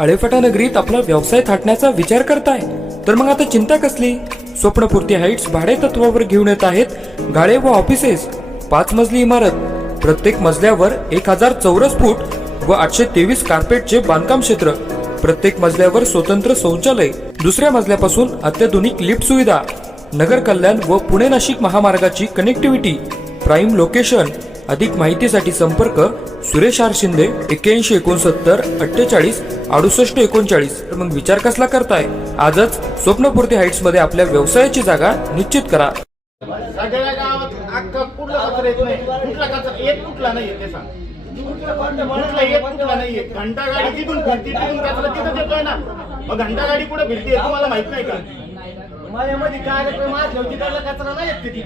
आळेफाटा नगरीत आपला व्यवसाय थाटण्याचा विचार करताय तर मग आता चिंता कसली? स्वप्नपूर्ती हाईट्स भाडे तत्वावर घेऊन येत आहेत गाळे व ऑफिसेस. 5 मजली इमारत, प्रत्येक मजल्यावर 1000 चौरस फूट व 823 कार्पेटचे बांधकाम क्षेत्र, प्रत्येक मजल्यावर स्वतंत्र शौचालय, दुसऱ्या मजल्यापासून अत्याधुनिक लिफ्ट सुविधा, नगर कल्याण व पुणे नाशिक महामार्गाची कनेक्टिव्हिटी, प्राईम लोकेशन. अधिक माहितीसाठी संपर्क सुरेश आर शिंदे 8169 48 68 39. तर मग विचार कसला करताय? आजच स्वप्नपूर्ती हाईट्स मध्ये आपल्या व्यवसायाची जागा निश्चित करा. सगळ्या गावात अख्खा कुठला कचरा येत नाही, कुठला कचरा एक कुठला नाहीये ते सांग. कुठला एक कुठला नाहीये. घंटा गाडी तिथून फिरती, तिथून कचरा तिथं येतोय ना. मग घंटा गाडी कुठे फिरते तुम्हाला माहित नाही का? माझ्यामध्ये कार्यक्रम असल्यावर तिकडला कचरा नाही येत तिथे.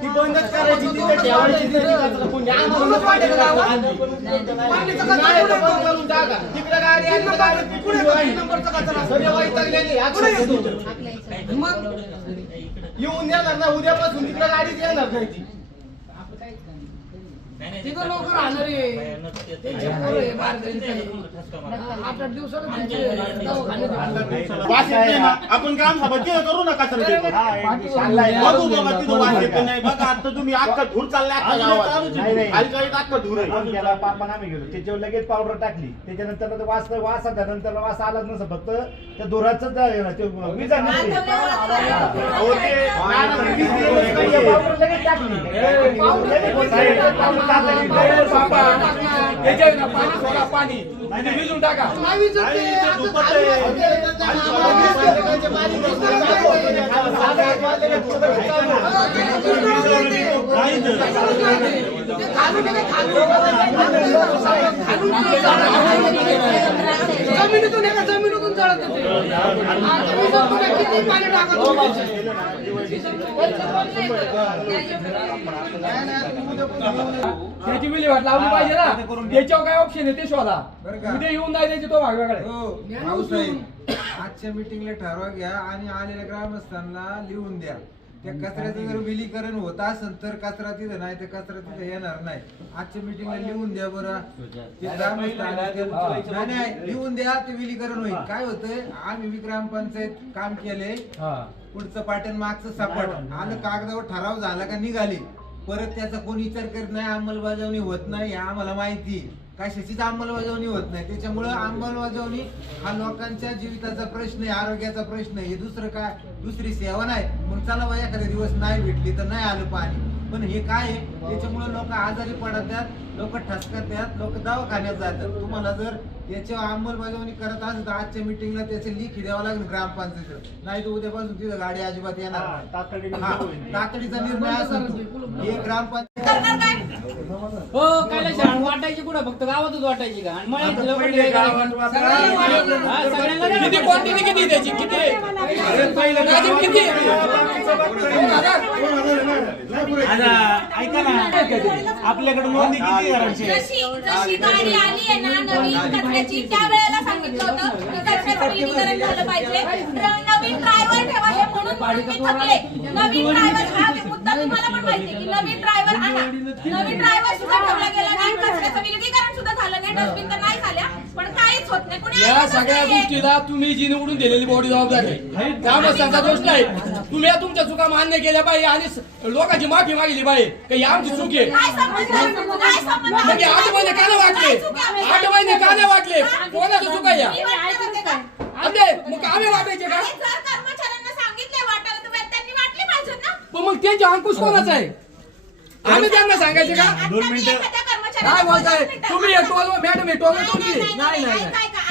ती बंदच करायची, तिथे ठेवायची कचरा कोणी बंद करून टाका. तिकडे गाडी आली मग येऊन येणार ना उद्यापासून तिकडे गाडीच येणार नाही ती. तिथं लोक राहणार आहे. आपण काम सभा करू ना कचरा बघू बाबा तिथं वास येत नाही. बघा आता तुम्ही अख्खा धूर चाललाय अख्खा गावात. हलकाईत अख्खा धूर आहे. त्याला पापा आम्ही गेलो त्याच्यावर लगेच पावडर टाकली. त्याच्यानंतर वास नंतर वास आलाच नसं, फक्त त्या धुराच विजा लगेच टाकली. पाणी विजून टाका. जमिनीतून जळत किती पाणी टाकत. त्याची विल्हेवाट लावली पाहिजे ना. त्याच्यावर काय ऑप्शन आहे ते शोधा. उद्या येऊन नाही द्यायची तो भागव्याकडे. आजच्या मीटिंगला ठरवा घ्या आणि आलेल्या ग्रामस्थांना लिहून द्या. त्या कचऱ्याचं जर विलीकरण होत असेल तर कचरा तिथे नाही तर कचरा तिथे येणार नाही. आजच्या मीटिंगला लिहून द्या बरं. ते ग्रामस्थांना नाही लिहून द्या, ते विलीकरण होईल. काय होतंय, आम्ही ग्रामपंचायत काम केले, पुढचं पाटण मागचं सपाट आलं, कागदावर ठराव झाला का निघाले, परत त्याचा कोणी विचार करत नाही, अंमलबजावणी होत नाही. हे आम्हाला माहिती, कशाचीच अंमलबजावणी होत नाही. त्याच्यामुळं अंमलबजावणी हा लोकांच्या जीविताचा प्रश्न आहे, आरोग्याचा प्रश्न आहे. हे दुसरं काय, दुसरी सेवा नाही. मग चला बा एखाद्या दिवस नाही भेटली तर नाही आलं पाणी, पण हे काय आहे, त्याच्यामुळे लोक आजारी पडतात, लोक ठसकतात, लोक दवाखान्यात जातात. तुम्हाला जर याच्यावर अंमलबजावणी करत असेल तर आजच्या मीटिंगला त्याचे लिखी द्यावं लागेल ग्रामपंचायत. नाही तर उद्यापासून तिथं गाडी अजिबात येणार नाही. तातडीचा निर्णय असेल हे ग्रामपंचायत. हो काय वाटायची कुठं, फक्त गावातच वाटायची का? किती क्वांटिटी किती त्याची, किती ऐका ना, आपल्याकडे नोंदी किती घरांची? जशी गाडी आली आहे ना नवीन कचऱ्याची, त्या वेळेला सांगितलं होतं की कचऱ्याचं विलीनीकरण झालं पाहिजे. नवीन ड्रायव्हर ठेवा हे म्हणून मी थकले. नवीन ड्रायव्हर हा मुद्दा तुम्हाला पण माहिती की नवीन ड्रायव्हर आणा. नवीन ड्रायव्हर सुद्धा ठेवला गेला नाही, कचऱ्याचं विलीनीकरण सुद्धा झालं नाही, डस्टबिन तर नाही झाल्या, पण काहीच होत नाही. कुणी या सगळ्या गोष्टीला तुम्ही जी निवडून दिलेली बॉडी जबाबदार आहे. ग्रामस्थांचा दोष नाही. तुम्ही तुमच्या चुका मान्य केल्या पाहिजे आणि लोकांची माफी मागितली पाहिजे की आमची चूक आहे. काय संबंध, काय संबंध? 8 महिने का नाही वाटले, 8 महिने का नाही वाटले, कोणाची चुका या मग आम्ही वाटायचे का? जर कर्मचाऱ्यांना सांगितले वाटायला तर त्यांनी वाटली पाहिजे ना. पण मग त्यांचे अंकुश कोणाचा आहे? आम्ही त्यांना सांगायचे का? 2 मिनिटं काय बोलताय तुम्ही? मॅडम तुमची नाही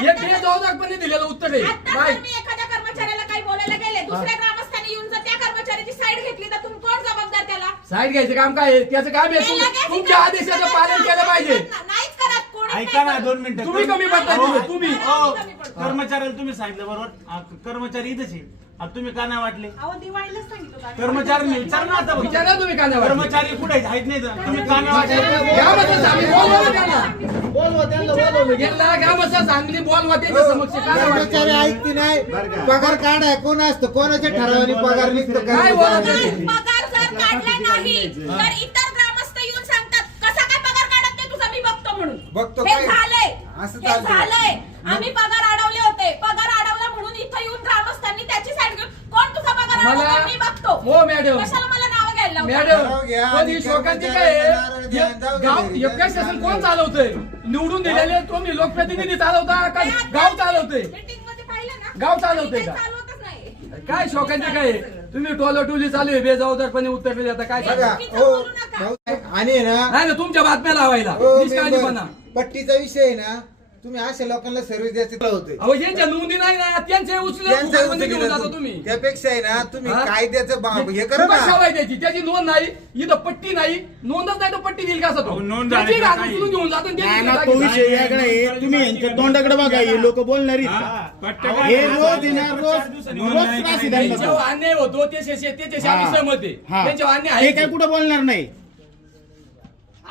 एक जबाबदारपणे दिलेलं उत्तर आहे. एखाद्या कर्मचाऱ्याला काही बोलायला गेले, दुसऱ्या ग्रामस्थांनी येऊन जर त्या कर्मचाऱ्याची साईड घेतली तर तुम्ही कोण जबाबदार त्याला? साईड घ्यायचं काम काय आहे? त्याचं काम आहे तुमच्या आदेशाचं पालन केलं पाहिजे. नाहीच करत कोणी. ऐका ना 2 मिनिटं. तुम्ही कमी पडताय हो, तुम्ही हो, कर्मचाऱ्याला तुम्ही सांगितलं बरोबर. कर्मचारी इथेच आहे. आता तुम्ही का नाही वाटले कर्मचाऱ्यांनी विचार ना आता. विचारा तुम्ही का नाही वाटले? कर्मचारी कुठे आहेत नाही तर तुम्ही का नाही वाटले. ग्रामस्थ आम्ही बोलवलं त्यांना. यांना ग्रामस्थ आम्ही बोलवा त्यांच्या समक्ष का नाही वाटले? कर्मचारी ऐकती नाही पगार काढाय कोण असतं कोणाच्या ठरावाने पगार निघतो काय बोलत आहे? पगार जर काढला नाही तर इतर ग्रामस्थ येऊन सांगतात कसा काय पगार काढत नाही तुझा मी बघतो म्हणून. बघतो हे काय? झालंय असं हे चालतंय. झालंय. आम्ही पगार अडवले होते. पगार अडवला म्हणून इथं येऊन ग्रामस्थांनी त्याची साईड घेऊन कोण तुझा पगार अडवला मी बघतो. हो मॅडम. कशाला मला नावं घ्यायला लावता? मॅडम घ्या पण ही आणि शोकांची कर्मचाऱ्यांना काय नारळ द्या, जाऊ दे गाव घरी. एका शासन कोण चालवतंय? निवडून दिलेले तुम्ही लोकप्रतिनिधी चालवता का गाव चालवतंय? मीटिंगमध्ये पाहिलं ना? गाव चालवतंय काही का? चालवतच नाही. काय शोकांचे काय तुम्ही टोली चालू आहे बेजबाबदारपणे उत्तर देता काय बघा चुकीचं हो बोलू नका. भाऊ, आणि आहे ना नाही ना तुमच्या बातम्या लावायला हो, निष्काळजीपणा. मेंबर, पट्टीचा विषय आहे ना तुम्ही अशा लोकांना सर्व्हिस द्यायचं होते अहो यांच्या नोंदी नाही ना त्यांचे उचले फुकटमध्ये घेऊन जाता तुम्ही. त्यापेक्षा आहे ना तुम्ही हा? कायद्याचं हे करा फुकट ना शावाय द्यायची त्याची नोंद नाही इथं पट्टी नाही नोंदच नाही तर पट्टी देईल का असं तो अहो, नोंद त्याची झाली घात काय? उचलून घेऊन जातो आणि नाही त्याची ना, जागी तो जातो. विषय वेगळा आहे. तुम्ही यांच्या तोंडाकडे बघा, हे लोक बोलणारी हे रोज येणार रोज त्रास आहे त्यांना. त्यांच्यावर अन्याय होतो त्याच्याशी आम्ही सहमत आहे हा. त्यांच्यावर अन्याय हे आहे काय कुठं बोलणार नाही.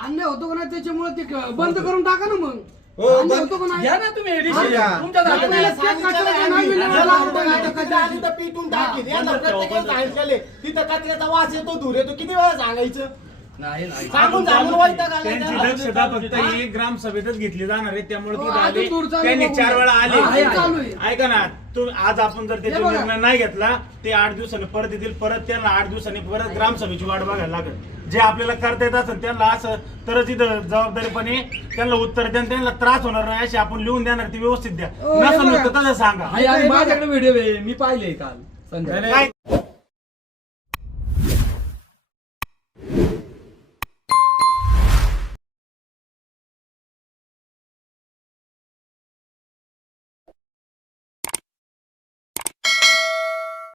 अन्याय होतो का नाही त्याच्यामुळे ते बंद करून टाका ना मग हो, अन्याय बंद- होतो का नाही घ्या ना तुम्ही decision. हा. तुमच्या हातात आहे. तिथं कचऱ्याचा वास येतो धूर येतो किती वेळा सांगायचं नाही नाही सांगून त्यांची दक्षता फक्त ही ग्रामसभेतच घेतली जाणार आहे त्यामुळे हो, तिथे आले अजून दूर चालू त्यांनी बघू. 4 वेळा आहे, आहे. आले. चालू आहे. ऐका ना तुम्ही आज आपण जर त्याचा हे बघा. निर्णय नाही घेतला ते 8 दिवसांनी परत येतील परत त्यांना 8 दिवसांनी परत ग्रामसभेची वाट बघायला लागेल. जे आपल्याला करता येत असेल त्यांना असं तरच इथं जबाबदारीपणे त्यांना उत्तर द्या त्यांना त्रास होणार नाही अशी आपण लिहून देणार ती व्यवस्थित द्या हो, हे नसेल बघा. होतं तसं सांगा. आहे, आहे, माझ्याकडे व्हिडिओ आहे मी पाहिले काल संध्याकाळी काय